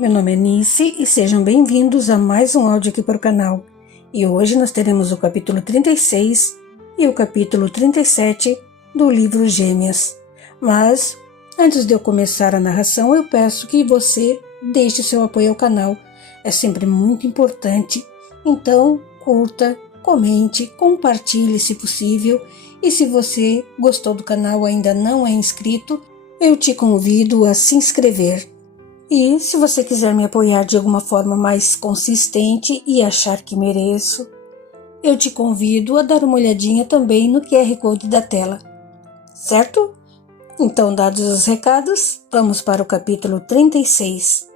Meu nome é Nice e sejam bem-vindos a mais um áudio aqui para o canal. E hoje nós teremos o capítulo 36 e o capítulo 37 do livro Gêmeas. Mas, antes de eu começar a narração, eu peço que você deixe seu apoio ao canal. É sempre muito importante. Então, curta, comente, compartilhe se possível. E se você gostou do canal e ainda não é inscrito, eu te convido a se inscrever. E se você quiser me apoiar de alguma forma mais consistente e achar que mereço, eu te convido a dar uma olhadinha também no QR Code da tela, certo? Então, dados os recados, vamos para o capítulo 36.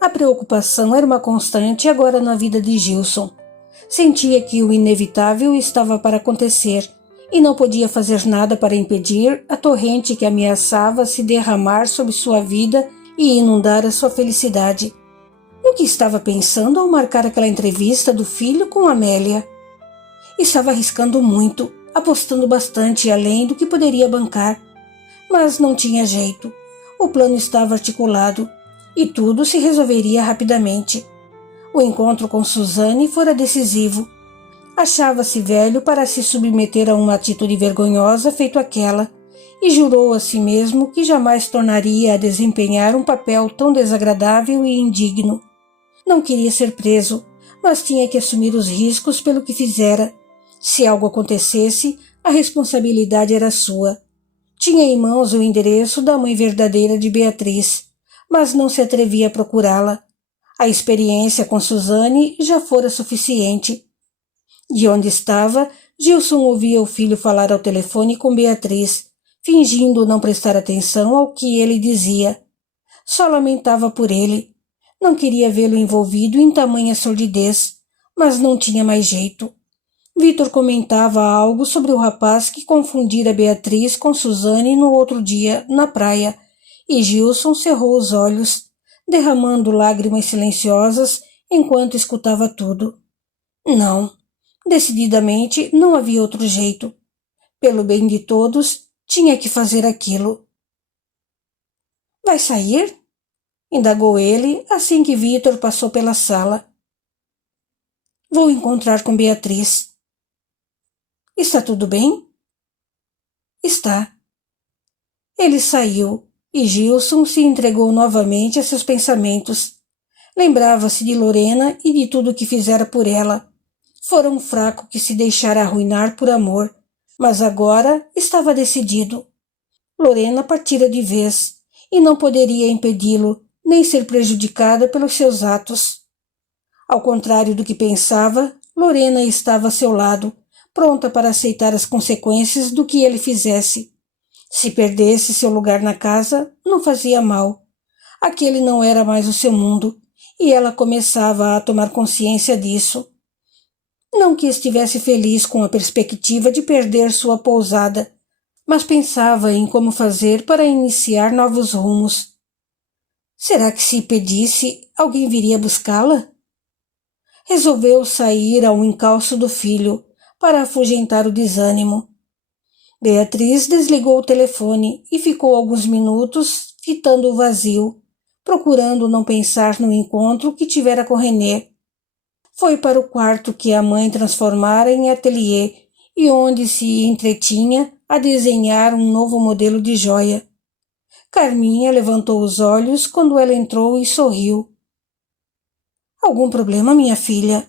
A preocupação era uma constante agora na vida de Gilson. Sentia que o inevitável estava para acontecer e não podia fazer nada para impedir a torrente que ameaçava se derramar sobre sua vida e inundar a sua felicidade. No que estava pensando ao marcar aquela entrevista do filho com Amélia? Estava arriscando muito, apostando bastante além do que poderia bancar. Mas não tinha jeito. O plano estava articulado e tudo se resolveria rapidamente. O encontro com Suzane fora decisivo. Achava-se velho para se submeter a uma atitude vergonhosa feito aquela, e jurou a si mesmo que jamais tornaria a desempenhar um papel tão desagradável e indigno. Não queria ser preso, mas tinha que assumir os riscos pelo que fizera. Se algo acontecesse, a responsabilidade era sua. Tinha em mãos o endereço da mãe verdadeira de Beatriz, mas não se atrevia a procurá-la. A experiência com Suzane já fora suficiente. De onde estava, Gilson ouvia o filho falar ao telefone com Beatriz, fingindo não prestar atenção ao que ele dizia. Só lamentava por ele. Não queria vê-lo envolvido em tamanha sordidez, mas não tinha mais jeito. Vitor comentava algo sobre o rapaz que confundira Beatriz com Suzane no outro dia, na praia, e Gilson cerrou os olhos, derramando lágrimas silenciosas enquanto escutava tudo. Não. Decididamente não havia outro jeito. Pelo bem de todos, tinha que fazer aquilo. — Vai sair? Indagou ele assim que Vitor passou pela sala. — Vou encontrar com Beatriz. — Está tudo bem? — Está. Ele saiu e Gilson se entregou novamente a seus pensamentos. Lembrava-se de Lorena e de tudo o que fizera por ela. Fora um fraco que se deixara arruinar por amor, mas agora estava decidido. Lorena partira de vez, e não poderia impedi-lo, nem ser prejudicada pelos seus atos. Ao contrário do que pensava, Lorena estava a seu lado, pronta para aceitar as consequências do que ele fizesse. Se perdesse seu lugar na casa, não fazia mal. Aquele não era mais o seu mundo, e ela começava a tomar consciência disso. Não que estivesse feliz com a perspectiva de perder sua pousada, mas pensava em como fazer para iniciar novos rumos. Será que se pedisse, alguém viria buscá-la? Resolveu sair ao encalço do filho, para afugentar o desânimo. Beatriz desligou o telefone e ficou alguns minutos fitando o vazio, procurando não pensar no encontro que tivera com René. Foi para o quarto que a mãe transformara em ateliê e onde se entretinha a desenhar um novo modelo de joia. Carminha levantou os olhos quando ela entrou e sorriu. — Algum problema, minha filha?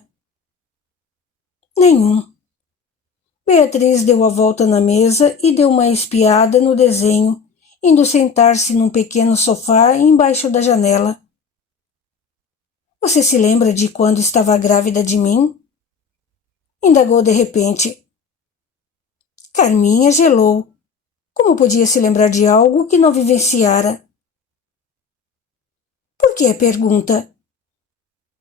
— Nenhum. Beatriz deu a volta na mesa e deu uma espiada no desenho, indo sentar-se num pequeno sofá embaixo da janela. — Você se lembra de quando estava grávida de mim? Indagou de repente. Carminha gelou. Como podia se lembrar de algo que não vivenciara? — Por que a pergunta?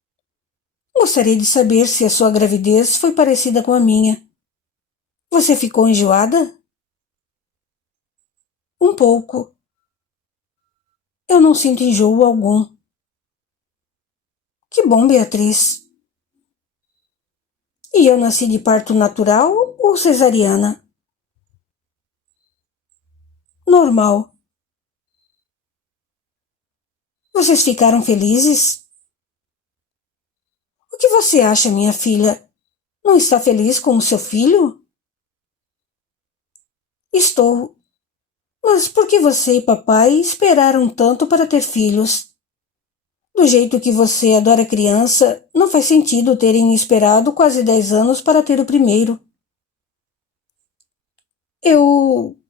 — Gostaria de saber se a sua gravidez foi parecida com a minha. Você ficou enjoada? — Um pouco. — Eu não sinto enjoo algum. — Que bom, Beatriz. — E eu nasci de parto natural ou cesariana? — Normal. Vocês ficaram felizes? O que você acha, minha filha? Não está feliz com o seu filho? Estou. Mas por que você e papai esperaram tanto para ter filhos? Do jeito que você adora criança, não faz sentido terem esperado quase 10 anos para ter o primeiro. Eu...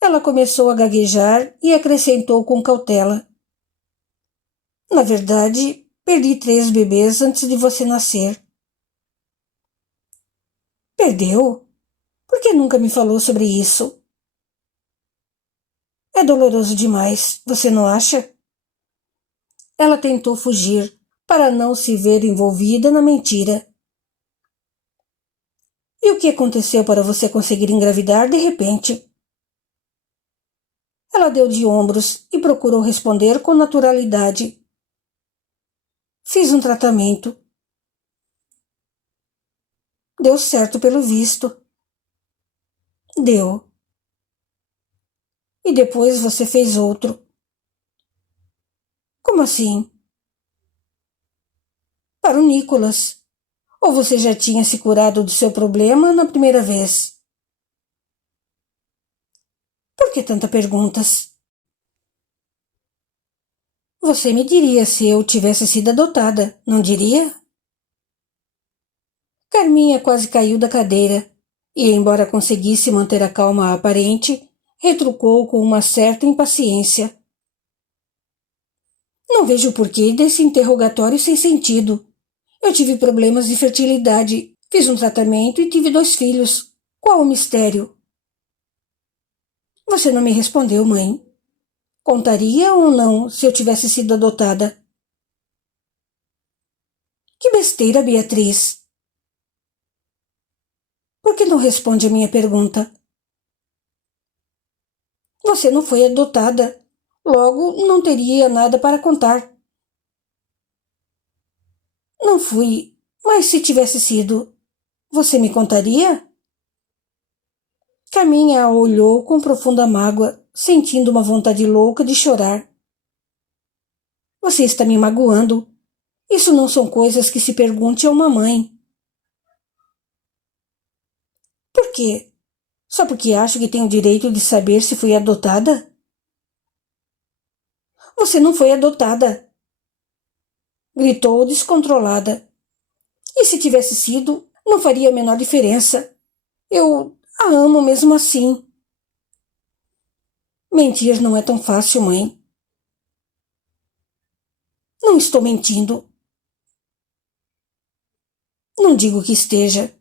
Ela começou a gaguejar e acrescentou com cautela. Na verdade, perdi 3 bebês antes de você nascer. Perdeu? Por que nunca me falou sobre isso? É doloroso demais, você não acha? Ela tentou fugir, para não se ver envolvida na mentira. E o que aconteceu para você conseguir engravidar de repente? Ela deu de ombros e procurou responder com naturalidade. Fiz um tratamento. Deu certo pelo visto. Deu. E depois você fez outro. Como assim? Para o Nicholas. Ou você já tinha se curado do seu problema na primeira vez? Por que tanta perguntas? Você me diria se eu tivesse sido adotada, não diria? Carminha quase caiu da cadeira e, embora conseguisse manter a calma aparente, retrucou com uma certa impaciência. Não vejo o porquê desse interrogatório sem sentido. Eu tive problemas de fertilidade, fiz um tratamento e tive 2 filhos. Qual o mistério? Você não me respondeu, mãe. Contaria ou não se eu tivesse sido adotada? Que besteira, Beatriz! Por que não responde a minha pergunta? Você não foi adotada. Logo, não teria nada para contar. Não fui, mas se tivesse sido, você me contaria? Carminha a olhou com profunda mágoa, sentindo uma vontade louca de chorar. Você está me magoando. Isso não são coisas que se pergunte a uma mãe. Por quê? Só porque acho que tenho o direito de saber se fui adotada? Você não foi adotada! Gritou descontrolada. E se tivesse sido, não faria a menor diferença. Eu a amo mesmo assim. Mentir não é tão fácil, mãe. Não estou mentindo. Não digo que esteja,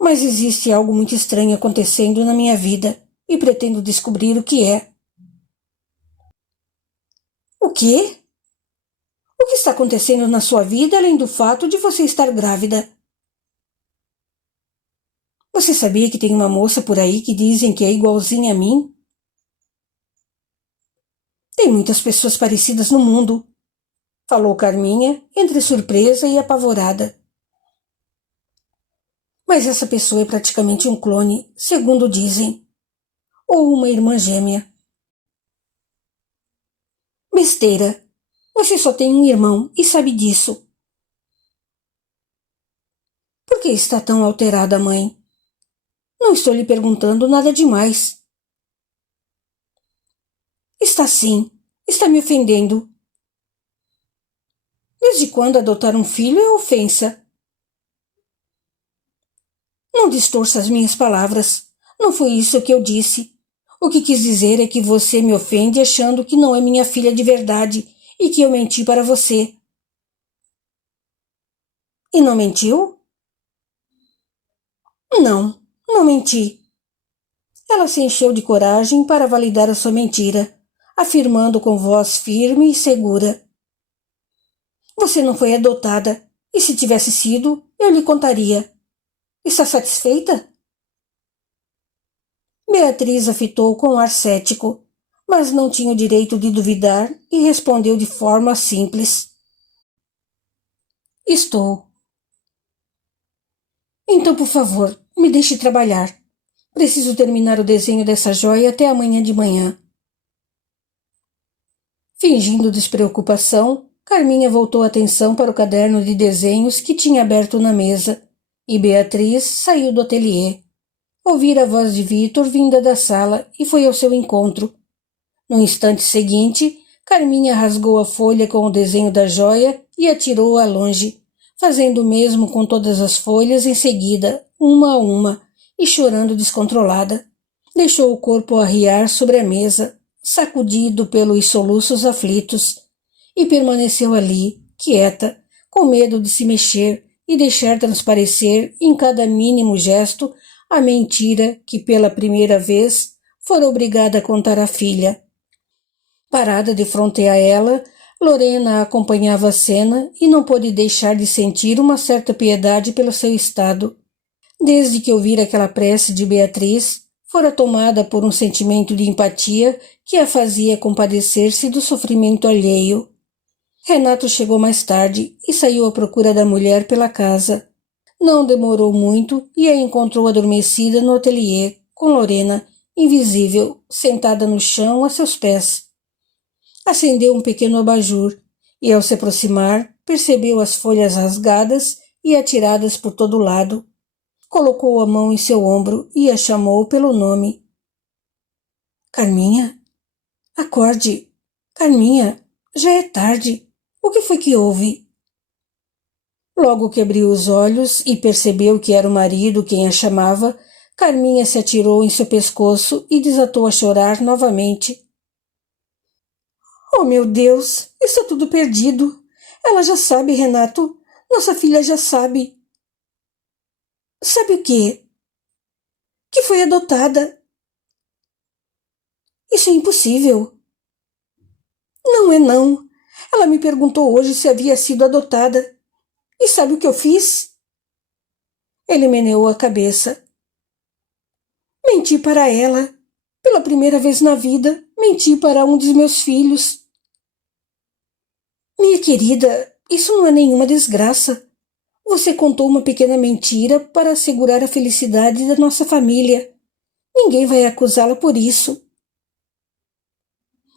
mas existe algo muito estranho acontecendo na minha vida e pretendo descobrir o que é. O quê? O que está acontecendo na sua vida além do fato de você estar grávida? Você sabia que tem uma moça por aí que dizem que é igualzinha a mim? Tem muitas pessoas parecidas no mundo, falou Carminha, entre surpresa e apavorada. Mas essa pessoa é praticamente um clone, segundo dizem. Ou uma irmã gêmea. Besteira. Você só tem um irmão e sabe disso. Por que está tão alterada, mãe? Não estou lhe perguntando nada demais. Está sim. Está me ofendendo. Desde quando adotar um filho é ofensa? Não distorça as minhas palavras. Não foi isso que eu disse. O que quis dizer é que você me ofende achando que não é minha filha de verdade e que eu menti para você. E não mentiu? Não, não menti. Ela se encheu de coragem para validar a sua mentira, afirmando com voz firme e segura. Você não foi adotada, e se tivesse sido, eu lhe contaria. Está satisfeita? Beatriz a fitou com ar cético, mas não tinha o direito de duvidar e respondeu de forma simples. Estou. Então, por favor, me deixe trabalhar. Preciso terminar o desenho dessa joia até amanhã de manhã. Fingindo despreocupação, Carminha voltou a atenção para o caderno de desenhos que tinha aberto na mesa, e Beatriz saiu do ateliê. Ouvira a voz de Vitor vinda da sala e foi ao seu encontro. No instante seguinte, Carminha rasgou a folha com o desenho da joia e atirou-a longe, fazendo o mesmo com todas as folhas em seguida, uma a uma, e chorando descontrolada. Deixou o corpo arriar sobre a mesa, sacudido pelos soluços aflitos, e permaneceu ali, quieta, com medo de se mexer e deixar transparecer em cada mínimo gesto a mentira que pela primeira vez fora obrigada a contar à filha. Parada de fronte a ela, Lorena acompanhava a cena e não pôde deixar de sentir uma certa piedade pelo seu estado. Desde que ouvira aquela prece de Beatriz, fora tomada por um sentimento de empatia que a fazia compadecer-se do sofrimento alheio. Renato chegou mais tarde e saiu à procura da mulher pela casa. Não demorou muito e a encontrou adormecida no ateliê, com Lorena, invisível, sentada no chão a seus pés. Acendeu um pequeno abajur e, ao se aproximar, percebeu as folhas rasgadas e atiradas por todo lado. Colocou a mão em seu ombro e a chamou pelo nome. Carminha? Acorde. Carminha, já é tarde. O que foi que houve? Logo que abriu os olhos e percebeu que era o marido quem a chamava, Carminha se atirou em seu pescoço e desatou a chorar novamente. Oh, meu Deus, está tudo perdido. Ela já sabe, Renato. Nossa filha já sabe. Sabe o quê? Que foi adotada. Isso é impossível. Não é não. Ela me perguntou hoje se havia sido adotada. E sabe o que eu fiz? Ele meneou a cabeça. Menti para ela. Pela primeira vez na vida, menti para um dos meus filhos. Minha querida, isso não é nenhuma desgraça. Você contou uma pequena mentira para assegurar a felicidade da nossa família. Ninguém vai acusá-la por isso.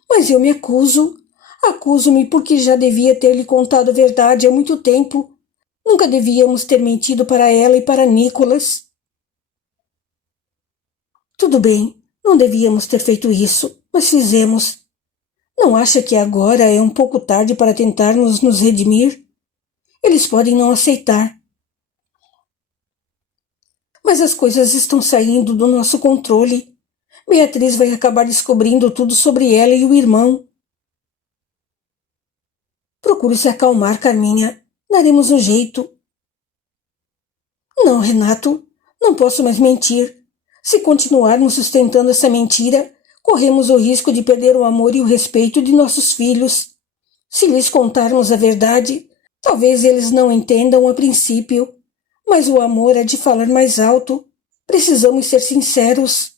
Mas eu me acuso. Acuso-me porque já devia ter lhe contado a verdade há muito tempo. Nunca devíamos ter mentido para ela e para Nicholas. Tudo bem, não devíamos ter feito isso, mas fizemos. Não acha que agora é um pouco tarde para tentarmos nos redimir? Eles podem não aceitar. Mas as coisas estão saindo do nosso controle. Beatriz vai acabar descobrindo tudo sobre ela e o irmão. Procure se acalmar, Carminha. Daremos um jeito. Não, Renato. Não posso mais mentir. Se continuarmos sustentando essa mentira, corremos o risco de perder o amor e o respeito de nossos filhos. Se lhes contarmos a verdade, talvez eles não entendam a princípio, mas o amor é de falar mais alto. Precisamos ser sinceros.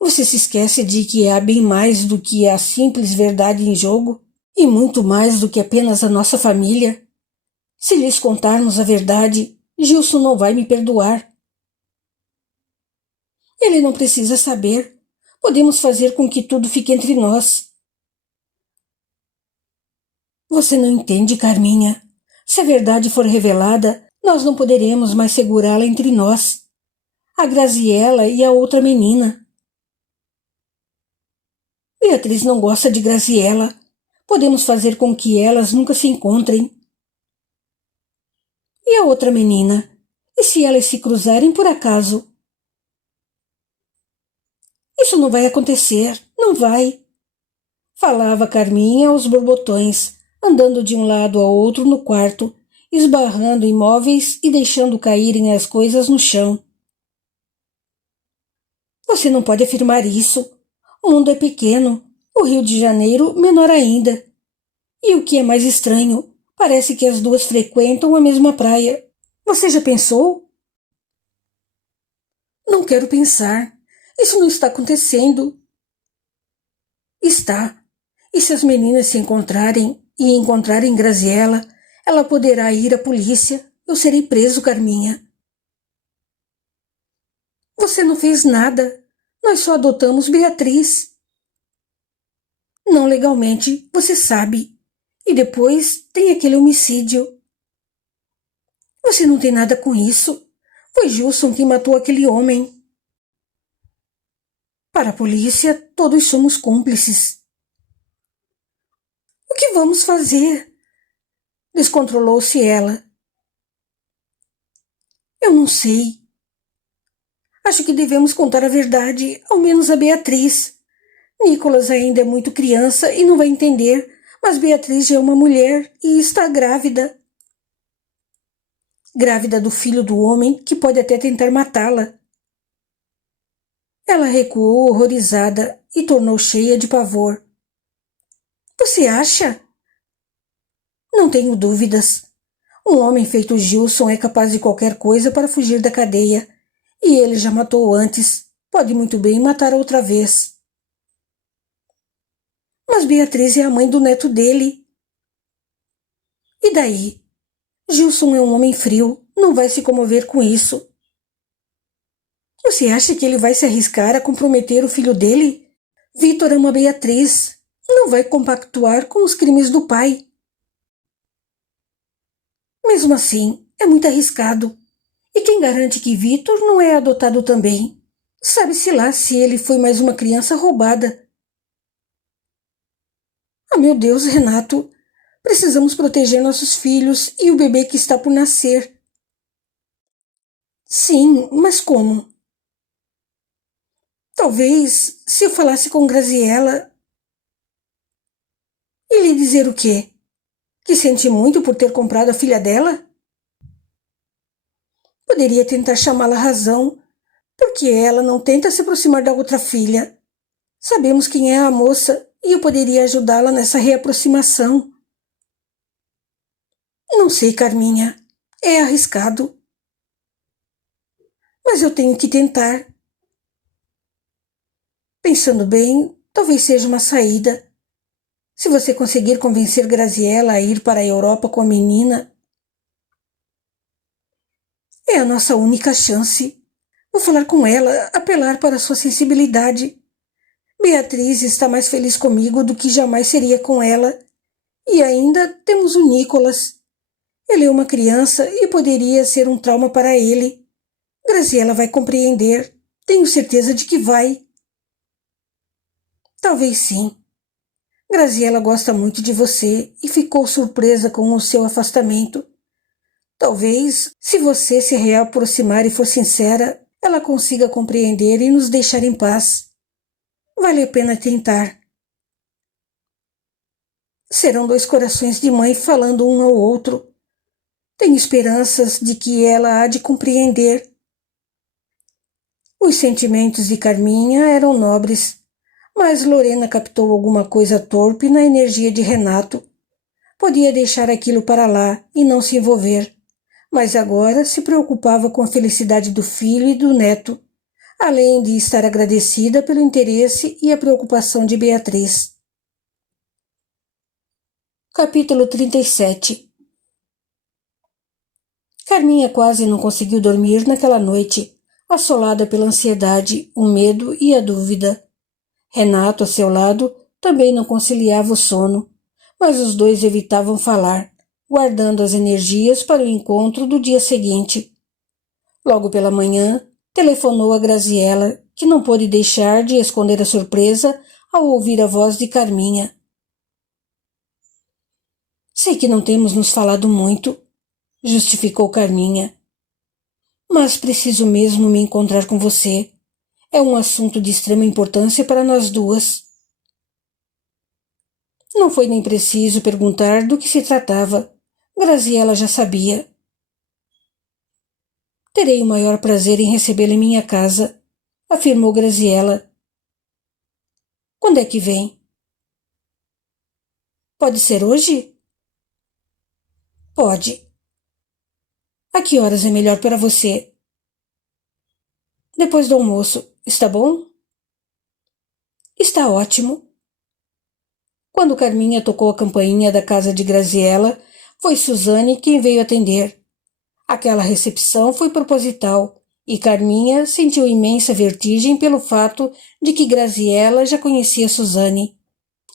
Você se esquece de que há bem mais do que a simples verdade em jogo, e muito mais do que apenas a nossa família. Se lhes contarmos a verdade, Gilson não vai me perdoar. Ele não precisa saber. Podemos fazer com que tudo fique entre nós. Você não entende, Carminha. Se a verdade for revelada, nós não poderemos mais segurá-la entre nós. A Graziella e a outra menina. Beatriz não gosta de Graziella. Podemos fazer com que elas nunca se encontrem. E a outra menina? E se elas se cruzarem por acaso? Isso não vai acontecer, não vai. Falava Carminha aos borbotões, andando de um lado ao outro no quarto, esbarrando em móveis e deixando caírem as coisas no chão. Você não pode afirmar isso. O mundo é pequeno, o Rio de Janeiro menor ainda. E o que é mais estranho, parece que as duas frequentam a mesma praia. Você já pensou? Não quero pensar. Isso não está acontecendo. Está. E se as meninas se encontrarem e encontrarem Graziella, ela poderá ir à polícia. Eu serei preso, Carminha. Você não fez nada. Nós só adotamos Beatriz. Não legalmente, você sabe. E depois tem aquele homicídio. Você não tem nada com isso. Foi Gilson quem matou aquele homem. Para a polícia, todos somos cúmplices. O que vamos fazer? Descontrolou-se ela. Eu não sei. Acho que devemos contar a verdade, ao menos a Beatriz. Nicolas ainda é muito criança e não vai entender, mas Beatriz já é uma mulher e está grávida. Grávida do filho do homem que pode até tentar matá-la. Ela recuou horrorizada e tornou cheia de pavor. Você acha? Não tenho dúvidas. Um homem feito Gilson é capaz de qualquer coisa para fugir da cadeia. E ele já matou antes. Pode muito bem matar outra vez. Mas Beatriz é a mãe do neto dele. E daí? Gilson é um homem frio. Não vai se comover com isso. Você acha que ele vai se arriscar a comprometer o filho dele? Vitor ama Beatriz. Não vai compactuar com os crimes do pai. Mesmo assim, é muito arriscado. E quem garante que Vitor não é adotado também? Sabe-se lá se ele foi mais uma criança roubada. Ah, meu Deus, Renato. Precisamos proteger nossos filhos e o bebê que está por nascer. Sim, mas como? Talvez, se eu falasse com Graziella... E lhe dizer o quê? Que sente muito por ter comprado a filha dela? Poderia tentar chamá-la à razão, porque ela não tenta se aproximar da outra filha. Sabemos quem é a moça e eu poderia ajudá-la nessa reaproximação. Não sei, Carminha. É arriscado. Mas eu tenho que tentar. Pensando bem, talvez seja uma saída. Se você conseguir convencer Graziella a ir para a Europa com a menina, é a nossa única chance. Vou falar com ela, apelar para sua sensibilidade. Beatriz está mais feliz comigo do que jamais seria com ela. E ainda temos o Nicolas. Ele é uma criança e poderia ser um trauma para ele. Graziella vai compreender. Tenho certeza de que vai. Talvez sim. Graziella gosta muito de você e ficou surpresa com o seu afastamento. Talvez, se você se reaproximar e for sincera, ela consiga compreender e nos deixar em paz. Vale a pena tentar. Serão dois corações de mãe falando um ao outro. Tenho esperanças de que ela há de compreender. Os sentimentos de Carminha eram nobres, mas Lorena captou alguma coisa torpe na energia de Renato. Podia deixar aquilo para lá e não se envolver, mas agora se preocupava com a felicidade do filho e do neto, além de estar agradecida pelo interesse e a preocupação de Beatriz. Capítulo 37. Carminha quase não conseguiu dormir naquela noite, assolada pela ansiedade, o medo e a dúvida. Renato, a seu lado, também não conciliava o sono, mas os dois evitavam falar, guardando as energias para o encontro do dia seguinte. Logo pela manhã, telefonou a Graziella, que não pôde deixar de esconder a surpresa ao ouvir a voz de Carminha. Sei que não temos nos falado muito, justificou Carminha. Mas preciso mesmo me encontrar com você. É um assunto de extrema importância para nós duas. Não foi nem preciso perguntar do que se tratava. Graziella já sabia. Terei o maior prazer em recebê-la em minha casa, afirmou Graziella. Quando é que vem? Pode ser hoje? Pode. A que horas é melhor para você? Depois do almoço, está bom? Está ótimo. Quando Carminha tocou a campainha da casa de Graziella, foi Suzane quem veio atender. Aquela recepção foi proposital, e Carminha sentiu imensa vertigem pelo fato de que Graziella já conhecia Suzane.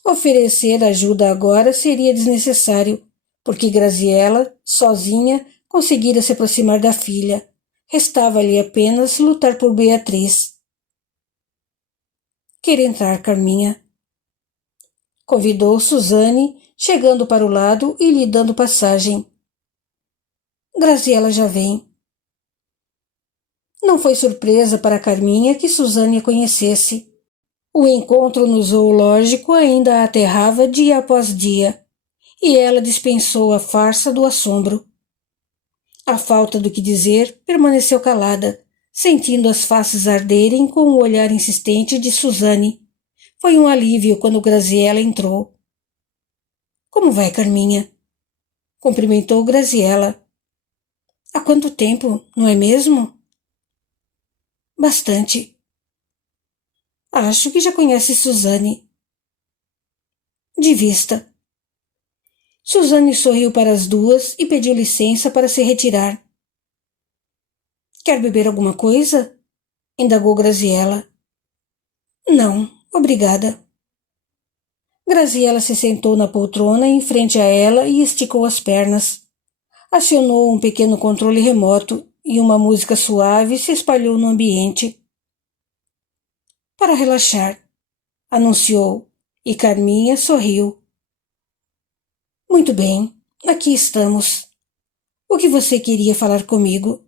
Oferecer ajuda agora seria desnecessário, porque Graziella, sozinha, conseguira se aproximar da filha. Restava-lhe apenas lutar por Beatriz. Quer entrar, Carminha? Convidou Suzane, chegando para o lado e lhe dando passagem. Graziella já vem. Não foi surpresa para Carminha que Suzane a conhecesse. O encontro no zoológico ainda a aterrava dia após dia, e ela dispensou a farsa do assombro. À falta do que dizer, permaneceu calada, sentindo as faces arderem com o olhar insistente de Suzane. Foi um alívio quando Graziella entrou. Como vai, Carminha? Cumprimentou Graziella. Há quanto tempo, não é mesmo? Bastante. Acho que já conhece Suzane. De vista. Suzane sorriu para as duas e pediu licença para se retirar. Quer beber alguma coisa? Indagou Graziella. Não, obrigada. Graziella se sentou na poltrona em frente a ela e esticou as pernas. Acionou um pequeno controle remoto e uma música suave se espalhou no ambiente. Para relaxar, anunciou, e Carminha sorriu. Muito bem, aqui estamos. O que você queria falar comigo?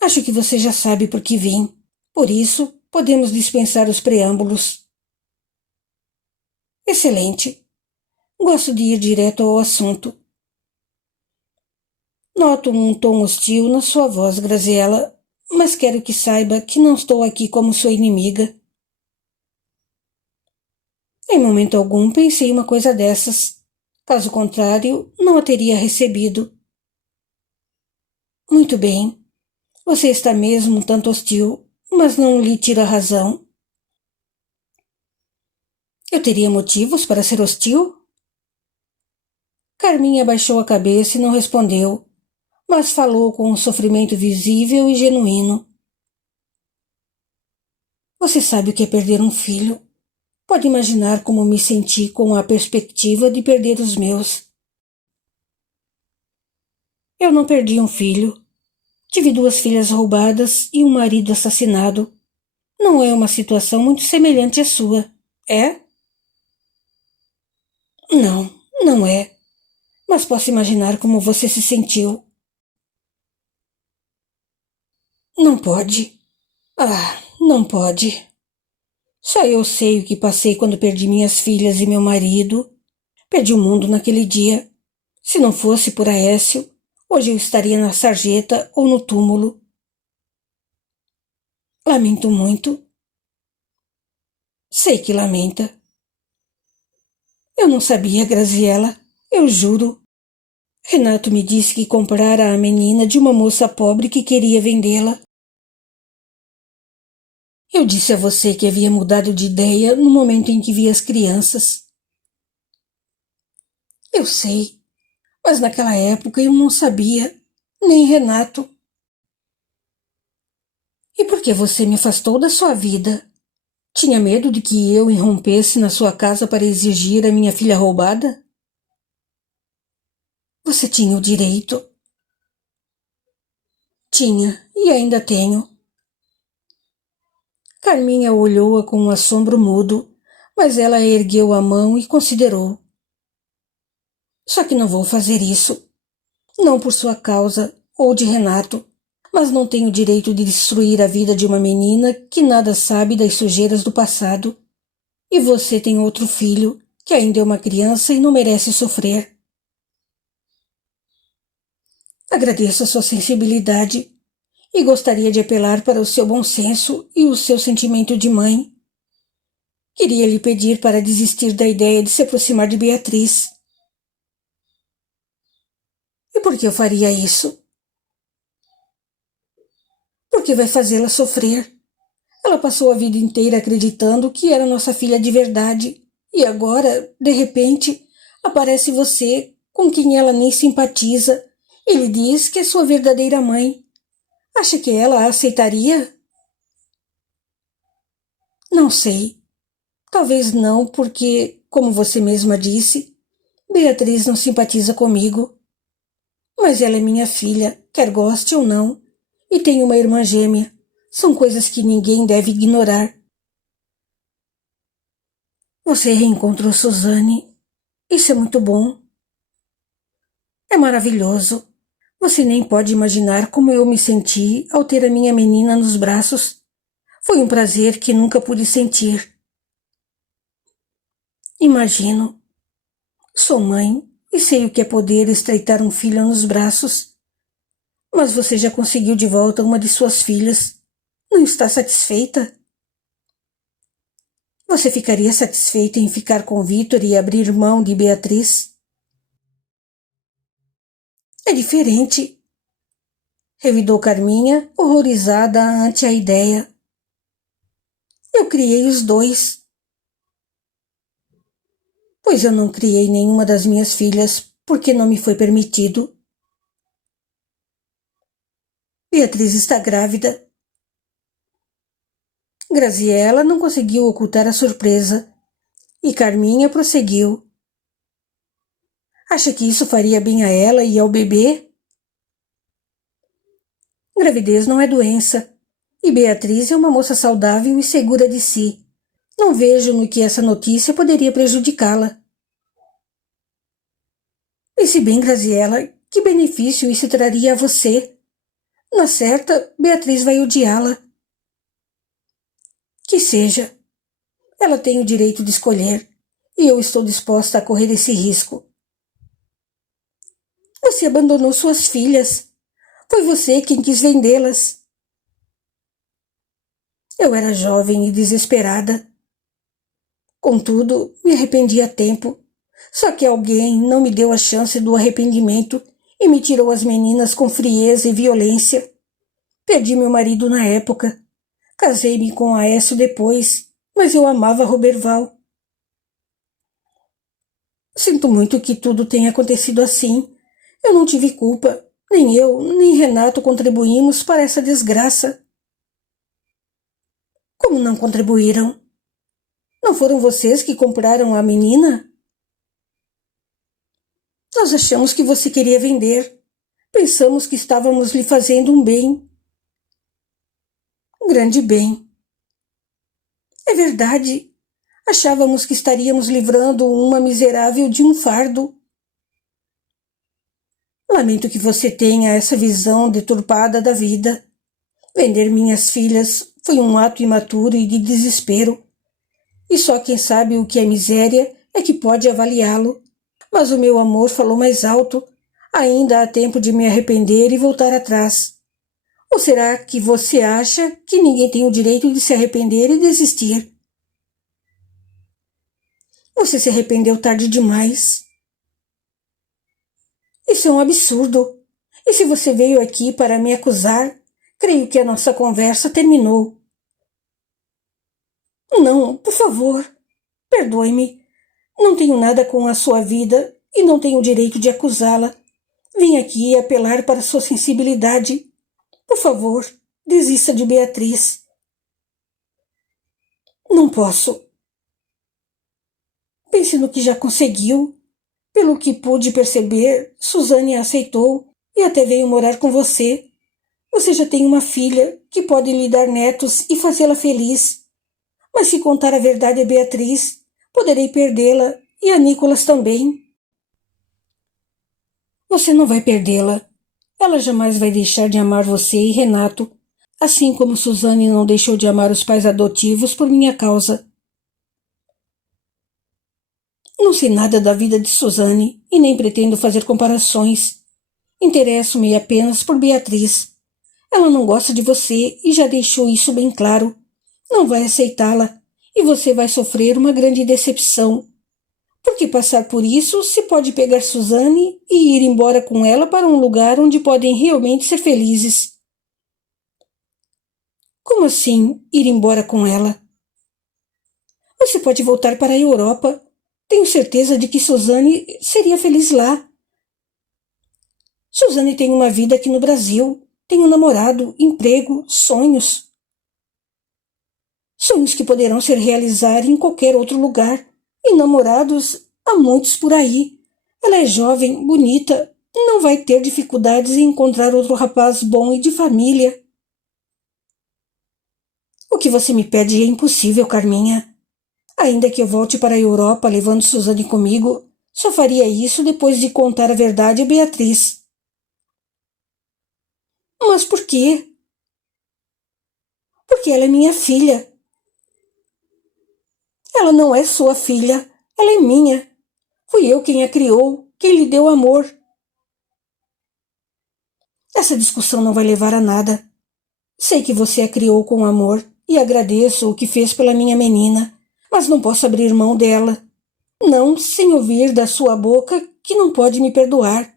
Acho que você já sabe por que vim. Por isso, podemos dispensar os preâmbulos. Excelente. Gosto de ir direto ao assunto. Noto um tom hostil na sua voz, Graziella, mas quero que saiba que não estou aqui como sua inimiga. Em momento algum pensei uma coisa dessas. Caso contrário, não a teria recebido. Muito bem. Você está mesmo um tanto hostil, mas não lhe tiro a razão. Eu teria motivos para ser hostil? Carminha abaixou a cabeça e não respondeu, mas falou com um sofrimento visível e genuíno. Você sabe o que é perder um filho. Pode imaginar como me senti com a perspectiva de perder os meus. Eu não perdi um filho. Tive 2 filhas roubadas e um marido assassinado. Não é uma situação muito semelhante à sua, é? Não, não é. Mas posso imaginar como você se sentiu. Não pode. Ah, não pode. Só eu sei o que passei quando perdi minhas filhas e meu marido. Perdi o mundo naquele dia. Se não fosse por Aécio, hoje eu estaria na sarjeta ou no túmulo. Lamento muito. Sei que lamenta. Eu não sabia, Graziella. Eu juro. Renato me disse que comprara a menina de uma moça pobre que queria vendê-la. Eu disse a você que havia mudado de ideia no momento em que vi as crianças. Eu sei, mas naquela época eu não sabia, nem Renato. E por que você me afastou da sua vida? Tinha medo de que eu irrompesse na sua casa para exigir a minha filha roubada? Você tinha o direito. Tinha, e ainda tenho. Carminha olhou-a com um assombro mudo, mas ela ergueu a mão e considerou. Só que não vou fazer isso. Não por sua causa ou de Renato, mas não tenho o direito de destruir a vida de uma menina que nada sabe das sujeiras do passado. E você tem outro filho, que ainda é uma criança e não merece sofrer. Agradeço a sua sensibilidade e gostaria de apelar para o seu bom senso e o seu sentimento de mãe. Queria lhe pedir para desistir da ideia de se aproximar de Beatriz. E por que eu faria isso? Porque vai fazê-la sofrer. Ela passou a vida inteira acreditando que era nossa filha de verdade, e agora, de repente, aparece você, com quem ela nem simpatiza, e lhe diz que é sua verdadeira mãe. Acha que ela a aceitaria? Não sei. Talvez não, porque, como você mesma disse, Beatriz não simpatiza comigo. Mas ela é minha filha, quer goste ou não, e tenho uma irmã gêmea. São coisas que ninguém deve ignorar. Você reencontrou Suzane. Isso é muito bom. É maravilhoso. Você nem pode imaginar como eu me senti ao ter a minha menina nos braços. Foi um prazer que nunca pude sentir. Imagino. Sou mãe e sei o que é poder estreitar um filho nos braços. Mas você já conseguiu de volta uma de suas filhas. Não está satisfeita? Você ficaria satisfeita em ficar com Vitor e abrir mão de Beatriz? É diferente, revidou Carminha, horrorizada ante a ideia. Eu criei os dois. Pois eu não criei nenhuma das minhas filhas, porque não me foi permitido. Beatriz está grávida. Graziella não conseguiu ocultar a surpresa, e Carminha prosseguiu. Acha que isso faria bem a ela e ao bebê? Gravidez não é doença, e Beatriz é uma moça saudável e segura de si. Não vejo no que essa notícia poderia prejudicá-la. Pense bem, Graziella, que benefício isso traria a você? Na certa, Beatriz vai odiá-la. Que seja. Ela tem o direito de escolher, e eu estou disposta a correr esse risco. Você abandonou suas filhas. Foi você quem quis vendê-las. Eu era jovem e desesperada. Contudo, me arrependi a tempo. Só que alguém não me deu a chance do arrependimento e me tirou as meninas com frieza e violência. Perdi meu marido na época. Casei-me com Aécio depois, mas eu amava Roberval. Sinto muito que tudo tenha acontecido assim. Eu não tive culpa. Nem eu, nem Renato contribuímos para essa desgraça. Como não contribuíram? Não foram vocês que compraram a menina? Nós achamos que você queria vender. Pensamos que estávamos lhe fazendo um bem. Grande bem. É verdade. Achávamos que estaríamos livrando uma miserável de um fardo. Lamento que você tenha essa visão deturpada da vida. Vender minhas filhas foi um ato imaturo e de desespero. E só quem sabe o que é miséria é que pode avaliá-lo. Mas o meu amor falou mais alto. Ainda há tempo de me arrepender e voltar atrás. Ou será que você acha que ninguém tem o direito de se arrepender e desistir? Você se arrependeu tarde demais. Isso é um absurdo. E se você veio aqui para me acusar, creio que a nossa conversa terminou. Não, por favor. Perdoe-me. Não tenho nada com a sua vida e não tenho o direito de acusá-la. Vim aqui apelar para sua sensibilidade. Por favor, desista de Beatriz. Não posso. Pense no que já conseguiu. Pelo que pude perceber, Suzane a aceitou e até veio morar com você. Você já tem uma filha que pode lhe dar netos e fazê-la feliz. Mas se contar a verdade a Beatriz, poderei perdê-la e a Nicolas também. Você não vai perdê-la. Ela jamais vai deixar de amar você e Renato, assim como Suzane não deixou de amar os pais adotivos por minha causa. Não sei nada da vida de Suzane e nem pretendo fazer comparações. Interesso-me apenas por Beatriz. Ela não gosta de você e já deixou isso bem claro. Não vai aceitá-la e você vai sofrer uma grande decepção. Por que passar por isso se pode pegar Suzane e ir embora com ela para um lugar onde podem realmente ser felizes? Como assim, ir embora com ela? Você pode voltar para a Europa. Tenho certeza de que Suzane seria feliz lá. Suzane tem uma vida aqui no Brasil. Tem um namorado, emprego, sonhos. Sonhos que poderão se realizar em qualquer outro lugar. E namorados há muitos por aí. Ela é jovem, bonita, não vai ter dificuldades em encontrar outro rapaz bom e de família. O que você me pede é impossível, Carminha. Ainda que eu volte para a Europa levando Suzane comigo, só faria isso depois de contar a verdade a Beatriz. Mas por quê? Porque ela é minha filha. Ela não é sua filha, ela é minha. Fui eu quem a criou, quem lhe deu amor. Essa discussão não vai levar a nada. Sei que você a criou com amor e agradeço o que fez pela minha menina, mas não posso abrir mão dela. Não sem ouvir da sua boca que não pode me perdoar.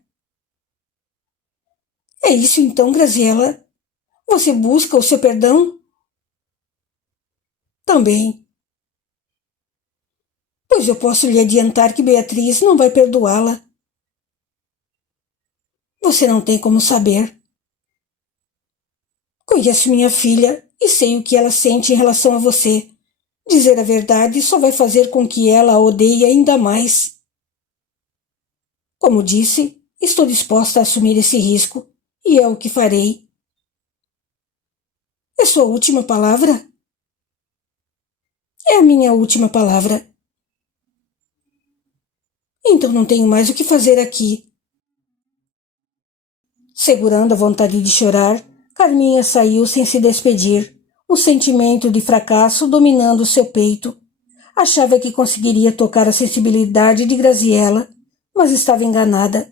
É isso então, Graziela? Você busca o seu perdão? Também. Pois eu posso lhe adiantar que Beatriz não vai perdoá-la. Você não tem como saber. Conheço minha filha e sei o que ela sente em relação a você. Dizer a verdade só vai fazer com que ela a odeie ainda mais. Como disse, estou disposta a assumir esse risco, e é o que farei. É sua última palavra? É a minha última palavra. Então não tenho mais o que fazer aqui. Segurando a vontade de chorar, Carminha saiu sem se despedir, um sentimento de fracasso dominando seu peito. Achava que conseguiria tocar a sensibilidade de Graziela, mas estava enganada.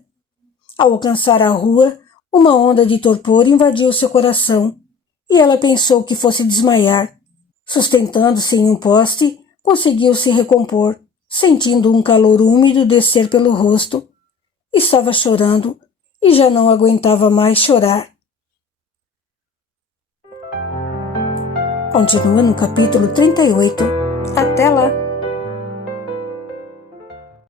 Ao alcançar a rua, uma onda de torpor invadiu seu coração, e ela pensou que fosse desmaiar. Sustentando-se em um poste, conseguiu se recompor, sentindo um calor úmido descer pelo rosto. Estava chorando e já não aguentava mais chorar. Continua no capítulo 38. Até lá!